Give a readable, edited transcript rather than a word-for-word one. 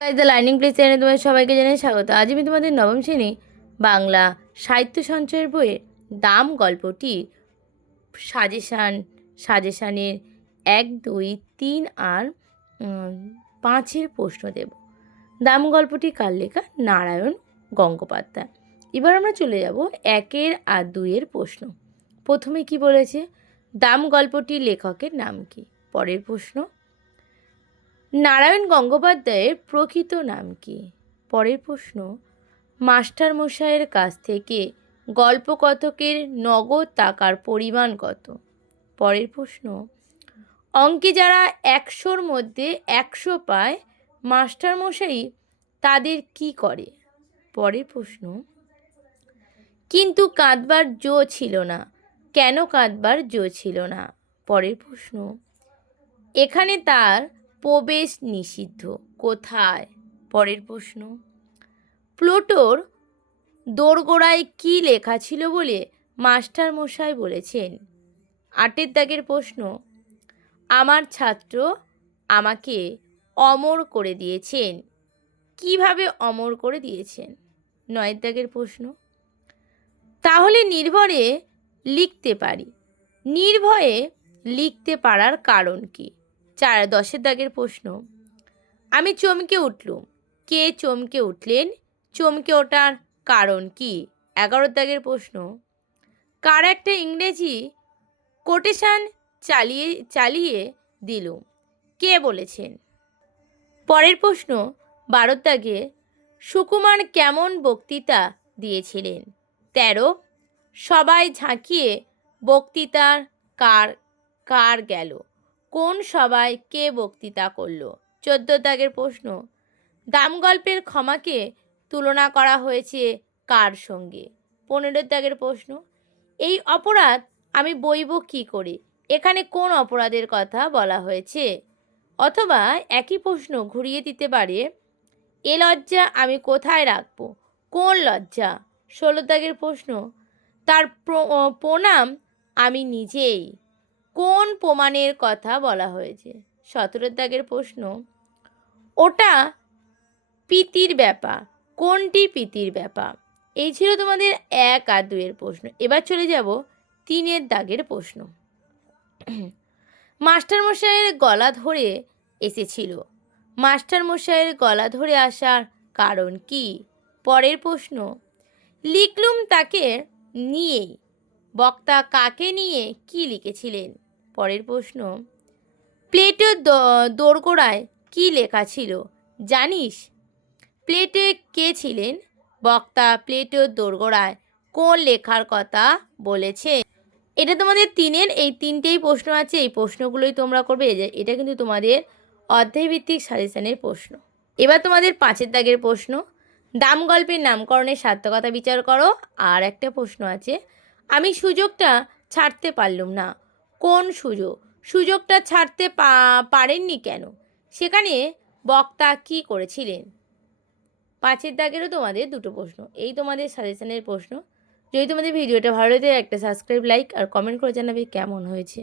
The learning place চ্যানেলে তোমাদের সবাইকে জানাই স্বাগত। আজ আমি তোমাদের নবম শ্রেণী বাংলা সাহিত্য সঞ্চয়ের বইয়ের দাম গল্পটি সাজেশানের 1, 2, 3 আর 5-এর প্রশ্ন দেব। দাম গল্পটি কার লেখা? নারায়ণ গঙ্গোপাধ্যায়। এবার আমরা চলে যাব 1 আর 2-এর প্রশ্ন। প্রথমে কি বলেছে? দাম গল্পটির লেখকের নাম কি? পরের প্রশ্ন, নারায়ণ গঙ্গোপাধ্যায়ের প্রকৃত নাম কি? পরের প্রশ্ন, মাস্টারমশাইয়ের কাছ থেকে গল্পকথকের নগদ টাকার পরিমাণ কত? পরের প্রশ্ন, অঙ্কে যারা 100-র মধ্যে 100 পায়, মাস্টারমশাই তাদের কি করে? পরের প্রশ্ন, কিন্তু কাঁদবার জো ছিল না, কেন কাঁদবার জো ছিল না? পরের প্রশ্ন, এখানে তার প্রবেশ নিষিদ্ধ, কোথায়? পরের প্রশ্ন, প্লুটোর দোরগোড়ায় কি লেখা ছিল বলে মাস্টারমশাই বলেছেন? 8-এর দাগের প্রশ্ন, আমার ছাত্র আমাকে অমর করে দিয়েছেন, কিভাবে অমর করে দিয়েছেন? 9-এর দাগের প্রশ্ন, তাহলে নির্ভয়ে লিখতে পারি, নির্ভয়ে লিখতে পারার কারণ কি? 10-এর দাগের প্রশ্ন, আমি চমকে উঠলুম, কে চমকে উঠলেন, চমকে ওঠার কারণ কি? 11-এর দাগের প্রশ্ন, কার একটা ইংরেজি কোটেশন চালিয়ে দিলুম, কে বলেছেন? পরের প্রশ্ন, 12-এর দাগে, সুকুমার কেমন বক্তৃতা দিয়েছিলেন? 13, সবাই ঝাঁকিয়ে বক্তৃতার কার গেল, কোন সবাই কে বক্তৃতা করলো? 14 দাগের প্রশ্ন, দাম গল্পের ক্ষমাকে তুলনা করা হয়েছে কার সঙ্গে? 15 দাগের প্রশ্ন, এই অপরাধ আমি বইব কি করে, এখানে কোন অপরাধের কথা বলা হয়েছে? অথবা একই প্রশ্ন ঘুরিয়ে দিতে পারে, এ লজ্জা আমি কোথায় রাখবো, কোন লজ্জা? 16 দাগের প্রশ্ন, তার প্রণাম আমি নিজেই, কোন প্রমাণের কথা বলা হয়েছে? 17 দাগের প্রশ্ন, ওটা প্রীতির ব্যাপার, কোনটি প্রীতির ব্যাপার? এই ছিল তোমাদের 1 আর 2-এর প্রশ্ন। এবার চলে যাব 3-এর দাগের প্রশ্ন। মাস্টারমশাইয়ের গলা ধরে এসেছিল, মাস্টারমশাইয়ের গলা ধরে আসার কারণ কি? পরের প্রশ্ন, লিখলুম তাকে নিয়েই, বক্তা কাকে নিয়ে কি লিখেছিলেন? পরের প্রশ্ন, প্লেটের দোরগোড়ায় কি লেখা ছিল জানিস? প্লেটে কে ছিলেন? বক্তা প্লেটের দোরগোড়ায় কোন লেখার কথা বলেছে? এটা তোমাদের 3-এর এই 3টেই প্রশ্ন আছে, এই প্রশ্নগুলোই তোমরা করবে। এটা কিন্তু তোমাদের অধ্যায়ভিত্তিক সাজেশনের প্রশ্ন। এবার তোমাদের 5-এর দাগের প্রশ্ন, দাম গল্পের নামকরণের সার্থকতা বিচার করো। আর একটা প্রশ্ন আছে, আমি সুযোগটা ছাড়তে পারলুম না, কোন সুযোগ? সুযোগটা ছাড়তে পারেননি কেন? সেখানে বক্তা কি করেছিলেন? 5-এর দাগেরও তোমাদের 2টো প্রশ্ন। এই তোমাদের সাজেশনের প্রশ্ন। যদি তোমাদের ভিডিওটা ভালো লাগে একটা সাবস্ক্রাইব, লাইক আর কমেন্ট করে জানাবে কেমন হয়েছে।